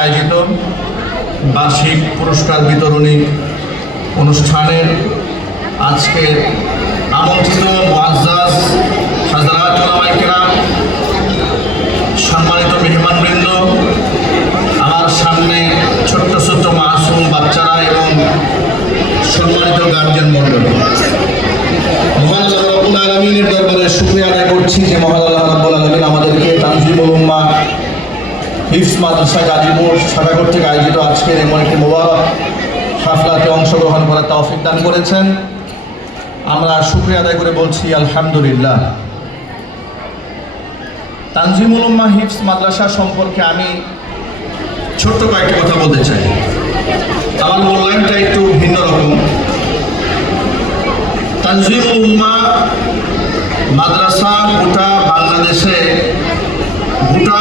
আয়োজিত বার্ষিক পুরস্কার বিতরণী অনুষ্ঠানের আজকে আমন্ত্রিত ওলামায়ে সম্মানিত মেহমানবৃন্দ, আমার সামনে ছোট্ট ছোট্ট মাসুম বাচ্চারা এবং সম্মানিত গার্জিয়ান মণ্ডলী। মহান আলামিনের দরবারে শুকরিয়া আদায় করছি যে মহান আল্লাহ আলামিন আমাদেরকে তানজিমুল উম্মাহ হিফস মাদ্রাসা গাজীপুর শাখা কর্তৃক আয়োজিত আজকের এমন একটি মোবারক হাফলাতে অংশগ্রহণ করার তৌফিক দান করেছেন। আমরা শুক্রিয়া আদায় করে বলছি, আলহামদুলিল্লাহ। তানজিমুল উম্মা হিফস মাদ্রাসা সম্পর্কে আমি ছোট্ট কয়েকটি কথা বলতে চাই। আমার মূল্যায়নটা একটু ভিন্ন রকম। তানজিমুল উম্মা মাদ্রাসা গোটা বাংলাদেশে গোটা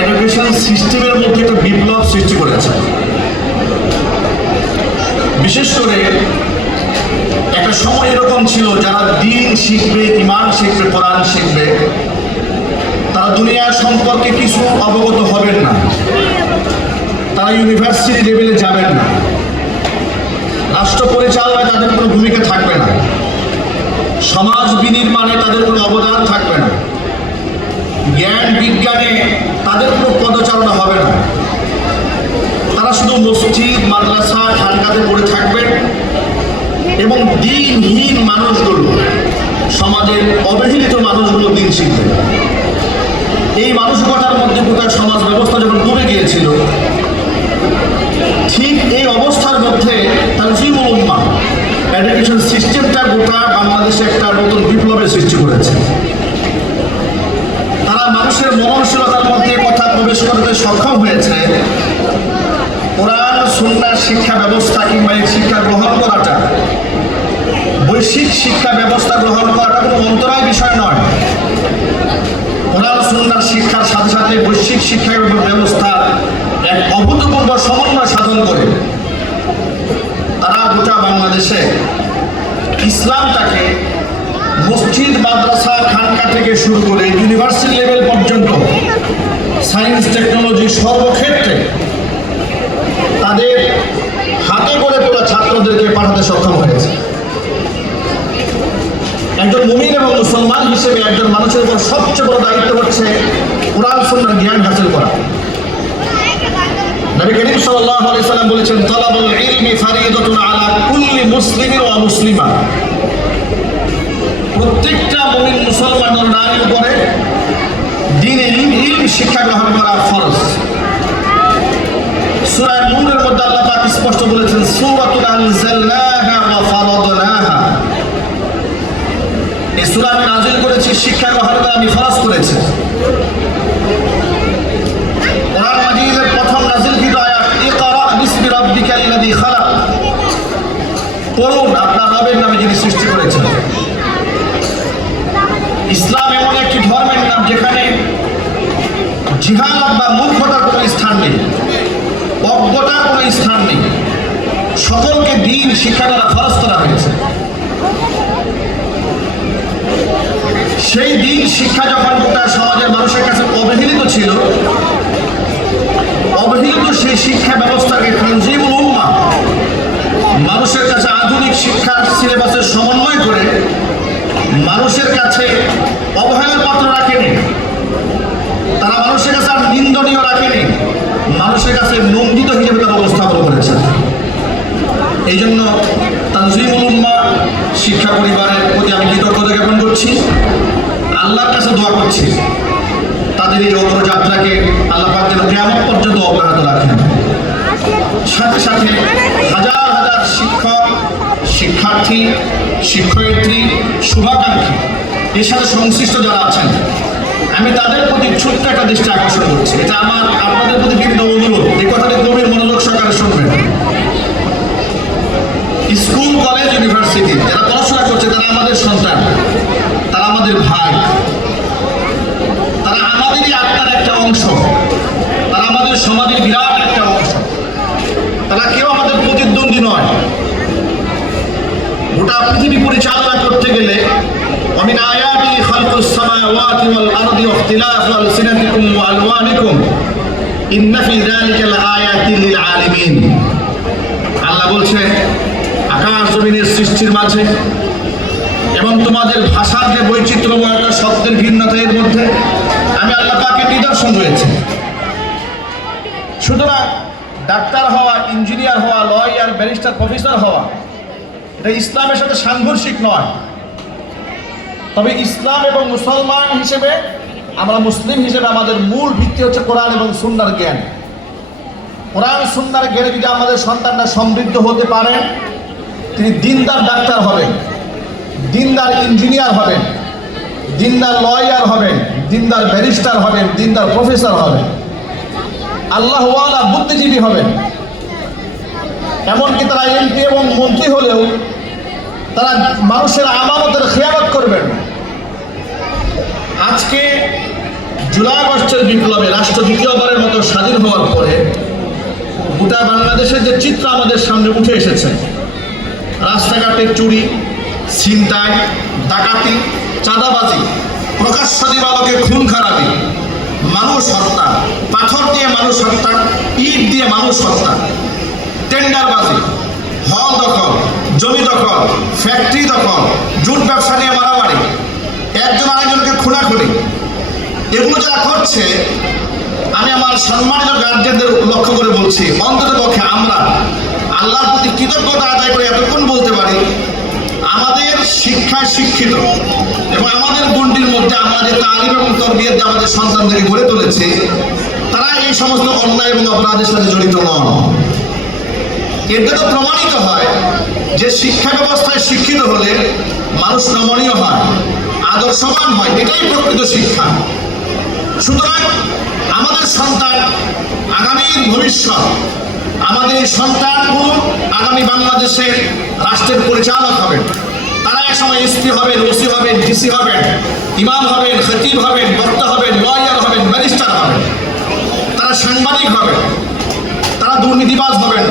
এডুকেশন সিস্টেমের মধ্যে একটা বিপ্লব সৃষ্টি করেছে। বিশেষ করে একটা সময় এরকম ছিল, যারা দিন শিখবে, ইমান শিখবে, কোরআন শিখবে, তারা দুনিয়া সম্পর্কে কিছু অবগত হবেন না। তারা ইউনিভার্সিটি লেভেলে যাবেন না। রাষ্ট্র পরিচালনায় তাদের কোনো ভূমিকা থাকবে না। সমাজ বিনির্মাণে তাদের কোনো অবদান থাকবে না জ্ঞান বিজ্ঞানে তাদের কোনো পদচারণা হবে না। তারা শুধু মসজিদ, মাদ্রাসা, খানকাতে পড়ে থাকবেন এবং দিনহীন মানুষগুলো, সমাজের অবহেলিত মানুষগুলো দিন শিখবে এই মানসিকতার মধ্যে গোটা সমাজ ব্যবস্থা যখন ডুবে গিয়েছিল, ঠিক এই অবস্থার মধ্যে তানজিমুল উম্মা এডুকেশন সিস্টেমটা গোটা বাংলাদেশে একটা নতুন বিপ্লবের সৃষ্টি করেছে। তারা মানুষের কথা প্রবেশ করতে সক্ষম হয়েছে কোরআন সুন্নার শিক্ষা ব্যবস্থা কিংবা এই শিক্ষা গ্রহণ করাটা, বৈশ্বিক শিক্ষা ব্যবস্থা গ্রহণ করাটা কোনো অন্তরায় বিষয় নয়। কোরআন সুন্নার শিক্ষার সাথে সাথে বৈশ্বিক শিক্ষা ব্যবস্থা, এক অভূতপূর্ব সমন্বয় সাধন করে। তারা গোটা বাংলাদেশে ইসলামটাকে মসজিদ, মাদ্রাসা, খানকা থেকে শুরু করে ইউনিভার্সিটি লেভেল পর্যন্ত সায়েন্স টেকনোলজি সর্বক্ষেত্রে তাদের হাতে গড়ে তোলা ছাত্রদেরকে পাঠাতে সক্ষম হয়েছে। একজন মুমিন এবং মুসলমান হিসেবে একজন মানুষের উপর সবচেয়ে বড় দায়িত্ব হচ্ছে কোরআন, সুন্নার জ্ঞান হাসিল করা। নবী করিম সাল্লাল্লাহু আলাইহি সাল্লাম বলেছেন, তালাবুল ইলমি ফারিদাতুন আলা কুল্লি ওয়া মুসলিমা। প্রত্যেকটা মুমিন মুসলমান নারীর উপরে দিনে ইলম শিক্ষা গ্রহণ করা ফরজ। মধ্যে আল্লাহ পাক স্পষ্ট বলেছেন আনজালনাহা ওয়া এই আমি নাযিল করেছি, শিক্ষা গ্রহণ করা আমি ফরজ করেছি। কোরআন মাজিদের প্রথম আয়াত, ইকরা বিসমি খালাক। পড়ুন, আপনার রবের নামে যিনি সৃষ্টি করেছেন। ইসলাম এমন একটি ধর্মের নাম যেখানে জিহালাত বা মূর্খতার কোনো স্থান নেই অজ্ঞতার কোনো স্থান নেই। সকলকে দিন, শিক্ষা দ্বারা ফরজ করা হয়েছে। সেই দিন শিক্ষা যখন গোটা সমাজের মানুষের কাছে অবহেলিত ছিল, অবহেলিত সেই শিক্ষা ব্যবস্থাকে তানজিমুল মানুষের কাছে আধুনিক শিক্ষার সিলেবাসের করে মানুষের কাছে অবহেলার পাত্র রাখেনি। তারা মানুষের কাছে আর নিন্দনীয় রাখেনি। মানুষের কাছে নন্দিত হিসেবে তারা উপস্থাপন করেছে। এই জন্য তানজিমুল উম্মা শিক্ষা পরিবারের প্রতি আমি কৃতজ্ঞতা জ্ঞাপন করছি। আল্লাহর কাছে দোয়া করছি। তাদের এই অগ্রযাত্রাকে আল্লাহ পাক যেন পর্যন্ত অব্যাহত রাখেন। সাথে সাথে হাজার হাজার শিক্ষক শিক্ষার্থী, শিক্ষয়িত্রী, শুভাকাঙ্ক্ষী, এর সাথে সংশ্লিষ্ট যারা আছেন, আমি তাদের প্রতি ছোট্ট একটা দৃষ্টি আকর্ষণ করছি। এটা আমার, আপনাদের প্রতি বিভিন্ন অনুরোধ। এই কথাটি গভীর মনোযোগ সহকারে শুনবেন। স্কুল, কলেজ, ইউনিভার্সিটি, যারা পড়াশোনা করছে, তারা আমাদের সন্তান, তারা আমাদের ভাই, তারা আমাদেরই আত্মার একটা অংশ, তারা আমাদের সমাজের বিরাট آياته خلق السماوات والأرض واختلاف ألسنتكم وألوانكم ইন্না ফি যালিকা লাআয়াতিন লিল আলিমিন আল্লাহ বলছে আকাশ জমিনের সৃষ্টির মাঝে এবং তোমাদের ভাষার যে বৈচিত্র্যময়তা শব্দের ভিন্নতা এর মধ্যে আমি আল্লাহ পাকের নিদর্শন রয়েছে সুতরাং ডাক্তার হওয়া ইঞ্জিনিয়ার হওয়া লয়ার ব্যারিস্টার প্রফেসর হওয়া এটা ইসলামের সাথে সাংঘর্ষিক নয় তবে ইসলাম এবং মুসলমান হিসেবে আমরা মুসলিম হিসেবে আমাদের মূল ভিত্তি হচ্ছে কোরআন এবং সুন্নার জ্ঞান। কোরআন সুন্নার জ্ঞানে যদি আমাদের সন্তানরা সমৃদ্ধ হতে পারে, তিনি দিনদার ডাক্তার হবেন, দিনদার ইঞ্জিনিয়ার হবেন, দিনদার লয়ার হবেন, দিনদার ব্যারিস্টার হবেন, দিনদার প্রফেসর হবেন। আল্লাহওয়ালা বুদ্ধিজীবী হবেন। এমনকি তারা এমপি এবং মন্ত্রী হলেও তারা মানুষের আমানতের খেয়ালত করবেন। আজকে জুলাই আগস্টের বিপ্লবে রাষ্ট্র দ্বিতীয়বারের মতো স্বাধীন হওয়ার পরে গোটা বাংলাদেশের যে চিত্র আমাদের সামনে উঠে এসেছে রাস্তাঘাটে চুরি, ছিনতাই, ডাকাতি, চাঁদাবাজি প্রকাশ্য দিবালকে খুন খারাপি, মানুষ হত্যা, পাথর দিয়ে মানুষ হত্যা, ইট দিয়ে মানুষ হত্যা, টেন্ডারবাজি, হল দখল, জমি দখল, ফ্যাক্টরি দখল, জুট ব্যবসা নিয়ে মারামারি, একজন আরেকজনকে খুনাখুনি এগুলো যারা করছে, আমি আমার সম্মানিত গার্জেনদের লক্ষ্য করে বলছি, অন্তত পক্ষে আমরা আল্লাহর প্রতি কৃতজ্ঞতা আদায় করে এতক্ষণ বলতে পারি, আমাদের শিক্ষায় শিক্ষিত এবং আমাদের গুণটির মধ্যে আমরা যে তালিম এবং তরবিয়ত দিয়ে আমাদের সন্তানদেরকে গড়ে তুলেছি, তারা এই সমস্ত অন্যায় এবং অপরাধের সাথে জড়িত নন। এতে তো প্রমাণিত হয় যে শিক্ষা ব্যবস্থায় শিক্ষিত হলে মানুষ নমনীয় হয়, আদর্শবান হয়, এটাই প্রকৃত শিক্ষা। সুতরাং আমাদের সন্তান আগামীর ভবিষ্যৎ, আমাদের এই সন্তানগুলো আগামী বাংলাদেশের রাষ্ট্রের পরিচালক হবেন। তারা এক সময় এসপি হবেন, ওসি হবেন, ডিসি হবেন, ইমাম হবেন, খতিব হবেন, বক্তা হবেন, লয়ার হবেন, ব্যারিস্টার হবেন। তারা সাংবাদিক হবেন, তারা দুর্নীতিবাজ হবেন,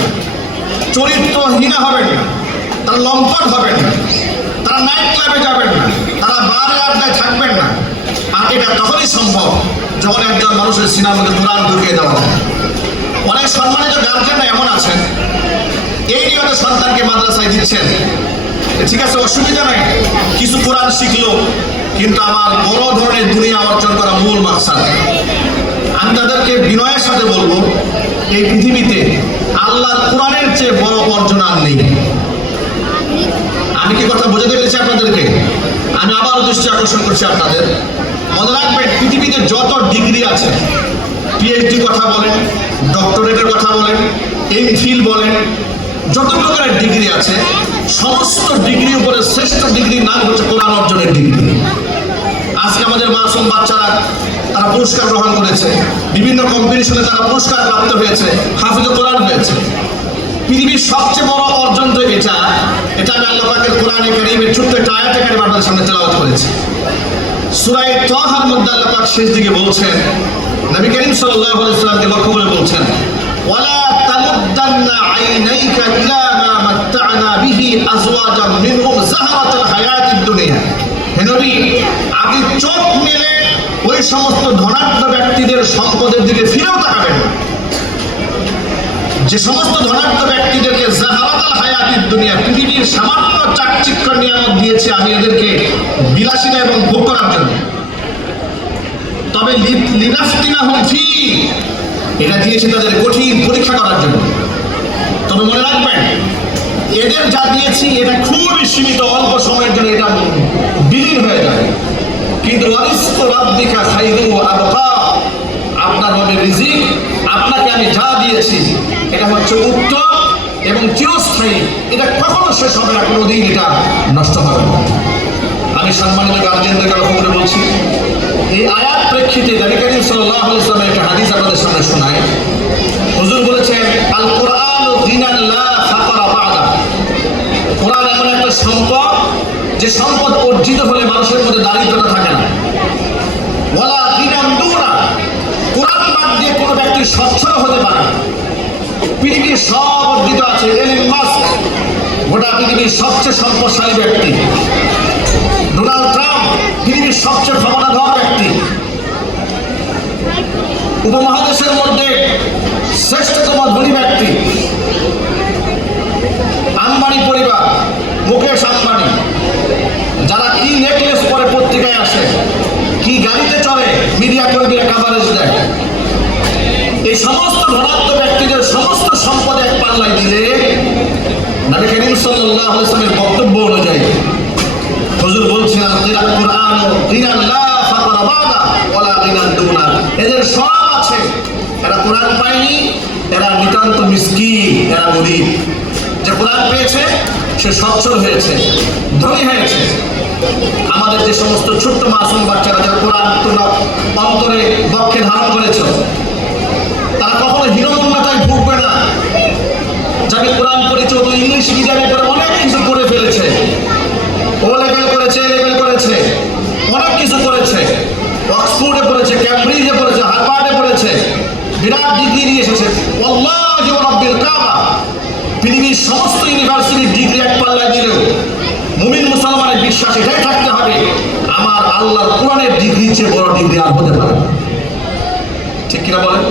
চরিত্রহীনা হবেন, তারা লম্পট হবেন না তারা নাইট ক্লাবে যাবেন না তারা বারে আড্ডায় থাকবেন না। আর এটা তখনই সম্ভব যখন একজন মানুষের সিনার মধ্যে কোরআন ঢুকিয়ে দেওয়া হয়। অনেক সম্মানিত গার্জেনরা এমন আছেন, এই নিয়মে সন্তানকে মাদ্রাসায় দিচ্ছেন। ঠিক আছে, অসুবিধা নাই, কিছু কোরআন শিখলো, কিন্তু আমার বড় ধরনের দুনিয়া অর্জন করা মূল মাকসাদ। আমি তাদেরকে বিনয়ের সাথে বলব, এই পৃথিবীতে আল্লাহর কোরআনের চেয়ে বড় অর্জন আর নেই। আমি কি কথা বোঝাতে পেরেছি আপনাদেরকে? আমি আবারও দৃষ্টি আকর্ষণ করছি আপনাদের। মনে রাখবেন, পৃথিবীতে যত ডিগ্রি আছে পিএইচডি কথা বলেন ডক্টরেটের কথা বলেন এমফিল বলেন, যত প্রকারের ডিগ্রি আছে, সমস্ত ডিগ্রি উপরে শ্রেষ্ঠ ডিগ্রির নাম হচ্ছে কোরআন অর্জনের ডিগ্রি। আজকে আমাদের মাসুম বাচ্চারা তারা পুরস্কার গ্রহণ করেছে। বিভিন্ন কম্পিটিশনে তারা পুরস্কার প্রাপ্ত হয়েছে হাফিজ কোরআন হয়েছে। পৃথিবীর সবচেয়ে বড় অর্জন তো এটা এটা আমি আল্লাহ পাকের কোরআনে কারিমের ছোট্ট আয়াতে কারিম আপনাদের সামনে তেলাওয়াত করেছি। সূরা তাহার মধ্যে আল্লাহ পাক শেষ দিকে বলছেন, নবী করিম সাল্লাল্লাহু আলাইহি সাল্লামকে লক্ষ্য করে বলছেন, ওয়ালা তামুদ্দান্না আইনাইকা ইলা মা মাত্তা'না বিহি আজওয়াজাম মিনহুম যাহরাতাল হায়াতিদ দুনিয়া। হে নবী আপনি চোখ মেলে ওই সমস্ত ধনাঢ্য ব্যক্তিদের সম্পদের দিকে ফিরেও তাকাবেন। না যে সমস্ত ধনাঢ্য ব্যক্তিদেরকে হায়াতির দুনিয়া, পৃথিবীর সামান্য চাকচিক্য নিয়ামত দিয়েছে আমি এদেরকে বিলাসিতা এবং ভোগ করার জন্য। তবে এটা দিয়েছে তাদের কঠিন পরীক্ষা করার জন্য। তবে মনে রাখবেন, এদের যা দিয়েছি, এটা খুবই সীমিত, অল্প সময়ের জন্য এটা বিলীন হয়ে যাবে কিন্তু ওয়ারিস্ক রাব্বিকা খাইরু আবকা আপনার মনে রিজিক, আপনাকে আমি যা দিয়েছি, এটা হচ্ছে উত্তম এবং চিরস্থায়ী। এটা কখনো শেষ হবে না, কোনোদিন এটা নষ্ট হবে না। আমি সম্মানিত গার্জেনদেরকে লক্ষ্য করে বলছি, এই আয়াত প্রেক্ষিতে সাল্লাল্লাহু আলাইহি একটা হাদিস আপনাদের সামনে শোনায়। হুজুর বলেছেন আল কোরআন কোরআন এমন একটা সম্পদ, যে সম্পদ অর্জিত হলে মানুষের মধ্যে দারিদ্রতা পৃথিবীর সব অর্জিত আছে। গোটা পৃথিবীর সবচেয়ে সম্পদশালী ব্যক্তি। ডোনাল্ড ট্রাম্প পৃথিবীর সবচেয়ে ক্ষমতাধর ব্যক্তি। উপমহাদেশের মধ্যে শ্রেষ্ঠতম ধনী ব্যক্তি। আম্বানি পরিবার, মুকেশ আম্বানি, যারা কি নেকলেস পরে পত্রিকায় আসে, কি গাড়িতে চলে, মিডিয়া কর্মীরা এই সমস্ত ধনাত্ম ব্যক্তিদের সমস্ত সম্পদ এক পাল্লায় দিলে নবী করিম সাল্লাল্লাহু আলাইহি ওয়াসাল্লামের বক্তব্য অনুযায়ী হুজুর বলছেন কিরা কুরআন এদের সব আছে। এরা কোরআন পায়নি, এরা নিতান্ত মিসকিন, এরা গরিব যে কোরআন পেয়েছে, সে সচ্ছল হয়েছে, ধনী হয়েছে। আমাদের যে সমস্ত ছোট্ট মাসুম বাচ্চারা, যারা কোরআন তোমরা অন্তরে বক্ষে ধারণ করেছ তারা কখনো হীনমন্যতায় ভুগবে না। যাকে কোরআন পড়েছে, ও ইংলিশ মিডিয়ামে করে অনেক কিছু করে ফেলেছে। ও লেভেল করেছে লেভেল করেছে, অনেক কিছু করেছে। অক্সফোর্ডে পড়েছে, ক্যামব্রিজে পড়েছে, হার্ভার্ডে পড়েছে, বিরাট ডিগ্রি নিয়ে এসেছে। আল্লাহ রব্বিল কাবা। পৃথিবীর সমস্ত ইউনিভার্সিটির ডিগ্রি এক পাল্লায় দিলেও মুমিন মুসলমানের বিশ্বাস এটাই থাকতে হবে, আমার আল্লাহর কোরআনের ডিগ্রি চেয়ে বড় ডিগ্রি আর হতে পারে ঠিক কিনা বলেন?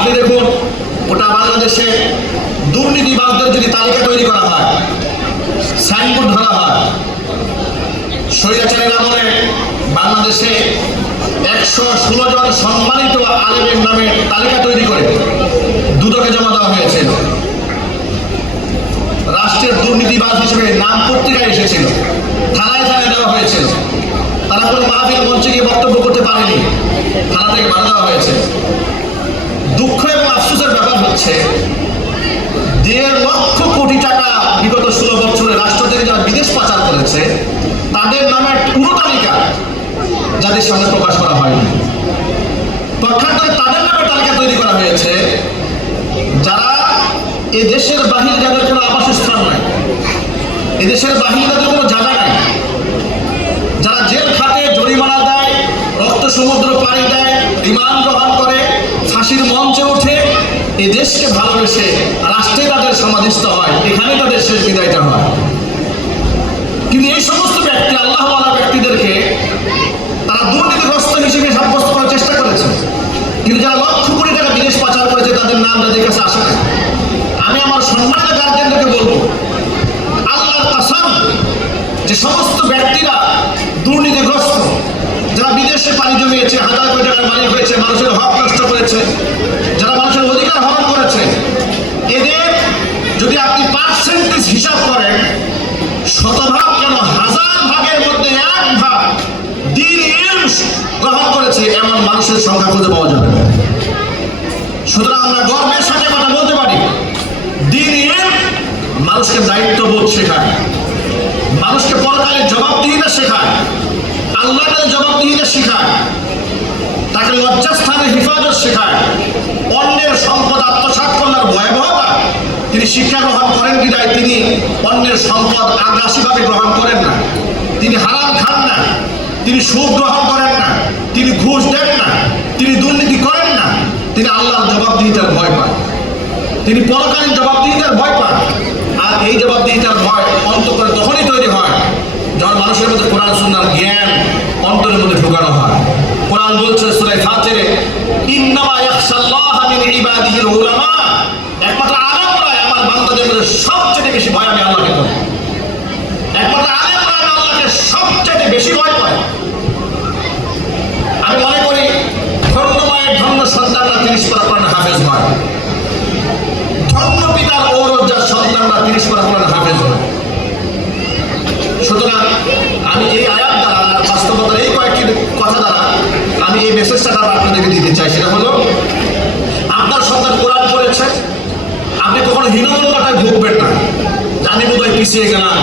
আপনি দেখুন, গোটা বাংলাদেশে দুর্নীতিবাদদের যদি তালিকা তৈরি করা হয়, সাইনবোর্ড ধরা হয়, স্বৈরাচারের আমলে বাংলাদেশে একশো ষোলো জন সম্মানিত আলেমের নামে তালিকা তৈরি করে দুদকে জমা দেওয়া হয়েছিল রাষ্ট্রের দুর্নীতিবাদ হিসেবে নাম পত্রিকায় এসেছিল, থানায় থানায় দেওয়া হয়েছিল তারা কোনো মাহফিল মঞ্চে গিয়ে বক্তব্য করতে পারেনি, থানা থেকে বাধা দেওয়া হয়েছে। দুঃখ এবং আফসোসের ব্যাপার হচ্ছে, দেড় লক্ষ কোটি টাকা বিগত ষোলো বছরে রাষ্ট্র থেকে যারা বিদেশ পাচার করেছে, তাদের নামে পুরো তালিকা যাদের সামনে প্রকাশ করা হয়নি। পক্ষান্তরে তাদের নামে তালিকা তৈরি করা হয়েছে, যারা এ দেশের বাহিরে যাদের কোনো আবাসস্থান নাই এদেশের বাহিরে যাদের কোনো জায়গা নাই, যারা জেল খাটে জরিমানা দেয়, রক্ত সমুদ্র পাড়ি দেয়, রিমান্ড গ্রহণ করে ফাঁসির মঞ্চে ওঠে এ দেশকে ভালোবেসে রাষ্ট্রে তাদের সমাধিস্থ হয় এখানে তাদের শেষ বিদায়টা হয়। কিন্তু এই সমস্ত ব্যক্তি আল্লাহওয়ালা ব্যক্তিদেরকে তারা দুর্নীতিগ্রস্ত হিসেবে সাব্যস্ত করার চেষ্টা করেছে। কিন্তু যারা লক্ষ কোটি টাকা বিদেশ পাচার করেছে, তাদের নাম তাদের কাছে আসে আমি আমার সম্মানিত গার্জেনদেরকে বলব, আল্লাহর কাসাম যে সমস্ত ব্যক্তিরা দুর্নীতিগ্রস্ত যারা বিদেশে পানি জমিয়েছে, হাজার কোটি টাকার মালিক হয়েছে, মানুষের হক নষ্ট করেছে, যারা মানুষের অধিকার হরণ করেছে, এদের যদি আপনি পার্সেন্টেজ হিসাব করেন, শতভাগ কেন হাজার ভাগের মধ্যে এক ভাগ দিন গ্রহণ করেছে, এমন মানুষের সংখ্যা খুঁজে পাওয়া যাবে না। সুতরাং আমরা গর্বের সাথে কথা বলতে পারি, দিন মানুষকে দায়িত্ববোধ শেখায়, মানুষকে পরকালে জবাবদিহিতা শেখায় আল্লাহ জবাবদিহিতা শেখায় তাকে লজ্জাস্থানে হেফাজত শেখায় অন্যের সম্পদ আত্মসাৎ করার ভয়াবহতা তিনি শিক্ষা গ্রহণ করেন বিদায়, তিনি অন্যের সম্পদ আগ্রাসীভাবে গ্রহণ করেন না। তিনি হারাম খান না। তিনি সুদ গ্রহণ করেন না। তিনি ঘুষ দেন না। তিনি দুর্নীতি করেন না। তিনি আল্লাহর জবাবদিহিতার ভয় পান। তিনি পরকালীন জবাবদিহিতার ভয় পান। আর এই জবাবদিহিতার ভয় অন্তঃকরে তখনই তৈরি হয় যখন মানুষের মধ্যে কোরআন সুন্নার জ্ঞান অন্তরের মধ্যে ঢোকানো হয়। কোরআন বলছে সূরা ফাতিরে ইন্নামা ইয়াখশাল্লাহ মিন ইবাদিহিল উলামা একমাত্র আলেমরাই আমার বান্দাদের মধ্যে সবচেয়ে বেশি ভয় আমি আল্লাহকে করি। একমাত্র আলেমরা আমি আল্লাহকে সবচেয়ে বেশি ভয় পাই। আমি মনে করি, ধন্য মায়ের ধন্য সন্তানরা তিরিশ পারা কোরআন হাফেজ হয় ধন্য পিতার ঔরব যার সন্তানরা তিরিশ পারা কোরআন হাফেজ হয় সুতরাং আমি এই আয়াত দ্বারা বাস্তবতার এই কয়েকটি কথা দ্বারা আমি এই মেসেজটা দ্বারা আপনাদেরকে দিতে চাই। সেটা হলো, আপনার সন্তান কোরআন পড়েছে আপনি কখনো হীনমন্যতায় ভুগবেন না। আমি বোধহয় পিছিয়ে গেলাম।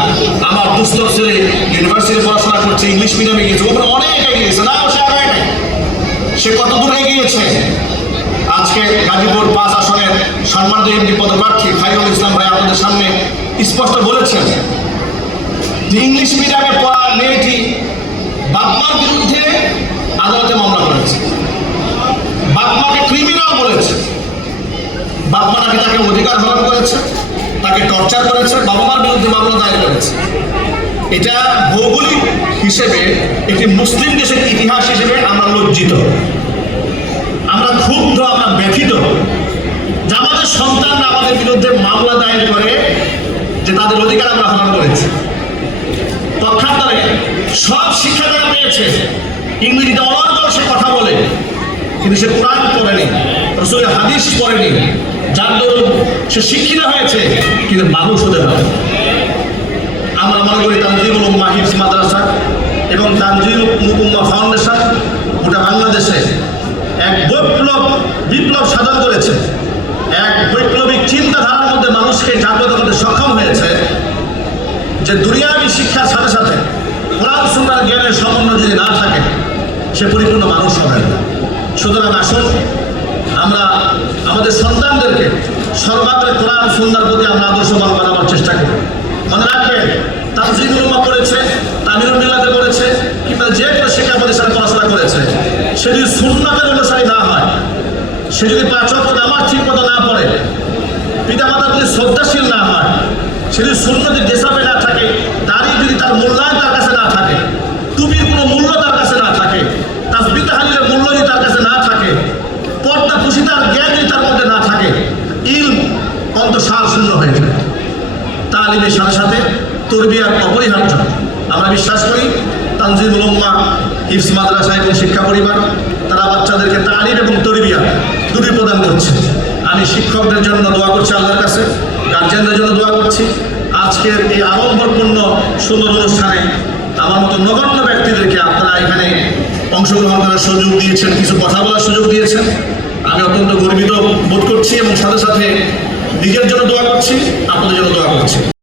আমার দুস্থ ছেলে ইউনিভার্সিটি পড়াশোনা করছে ইংলিশ মিডিয়ামে গিয়েছে। ওখানে অনেক এগিয়ে গেছে না, সে আগায় নাই। সে কত দূর এগিয়েছে আজকে গাজীপুর পাঁচ আসনের সম্মানিত এমপি পদপ্রার্থী খাইরুল ইসলাম ভাই আপনাদের সামনে স্পষ্ট বলেছেন যে ইংলিশ মিডিয়ামে পড়া মেয়েটি বাপমার বিরুদ্ধে আদালতে মামলা করেছে। বাপমাকে ক্রিমিনাল আপনারা কি তাকে অধিকার হরণ করেছে? তাকে টর্চার করেছে? বাবা মার বিরুদ্ধে মামলা দায়ের করেছে। এটা ভৌগোলিক হিসেবে একটি মুসলিম দেশের ইতিহাস হিসেবে আমরা লজ্জিত। আমরা ক্ষুব্ধ, আমরা ব্যথিত। যে আমাদের সন্তান আমাদের বিরুদ্ধে মামলা দায়ের করে যে তাদের অধিকার আমরা হরণ করেছি। তৎক্ষণাৎ সব শিক্ষা তারা পেয়েছে। ইংরেজিতে অনর্গল সে কথা বলে, কিন্তু সে প্রাণ করেনি রসুলের হাদিস পড়েনি। দরুন সে শিক্ষিত হয়েছে, কিন্তু মানুষ হতে পারে আমরা মনে করি তানজিমুল উম্মা হিফস মাদ্রাসা এবং তানজিমুল উম্মা ফাউন্ডেশন গোটা বাংলাদেশে এক বৈপ্লব, বিপ্লব সাধন করেছে। এক বৈপ্লবিক চিন্তাধারার মধ্যে মানুষকে জাগ্রত করতে সক্ষম হয়েছে যে দুনিয়াবী শিক্ষার সাথে সাথে কোরআন সুন্দর জ্ঞানের সমন্বয় যদি না থাকে, সে পরিপূর্ণ মানুষ হবে না। সুতরাং আসুন, আমরা আমাদের সন্তানদেরকে সর্বাগ্রে কোরআন সুন্দর প্রতি আমরা আদর্শবান বানাবার চেষ্টা করি। মনে রাখবেন তানজিমুল উম্মা করেছে তামিল মিল্লাতে করেছে, কিংবা যে কোনো শিক্ষা প্রতিষ্ঠানে পড়াশোনা করেছে। সে যদি সুন্নাতের অনুসারী না হয়, সে যদি পাঁচ নামাজ ঠিক মতো না পড়ে পিতামাতার যদি শ্রদ্ধাশীল না হয়, সে যদি সুন্নতি দেশাপে না থাকে তারই যদি তার মূল্যায়ন তার কাছে না থাকে, টুপির কোনো মূল্য তার কাছে না থাকে, তার বিতাহালির মূল্য যদি তার কাছে না থাকে পর্দা পুষিতার জ্ঞান যদি তার মধ্যে না থাকে। ইল অন্তঃসার শূন্য হয়ে যায়। তালিমের সাথে সাথে তরবিয়ার অপরিহার্য। আমরা বিশ্বাস করি, তানজিমুল উম্মা হিফস মাদ্রাসা এবং শিক্ষা পরিবার, তারা বাচ্চাদেরকে তালিম এবং তরবিয়া দুটি প্রদান করছে। আমি শিক্ষকদের জন্য দোয়া করছি আল্লাহর কাছে গার্জেনদের জন্য দোয়া করছি। আজকের এই আড়ম্বরপূর্ণ সুন্দর অনুষ্ঠানে আমার মতো নগণ্য ব্যক্তিদেরকে আপনারা এখানে অংশগ্রহণ করার সুযোগ দিয়েছেন, কিছু কথা বলার সুযোগ দিয়েছেন। আমি অত্যন্ত গর্বিত বোধ করছি এবং সাথে সাথে নিজের জন্য দোয়া করছি, আপনাদের জন্য দোয়া করছি।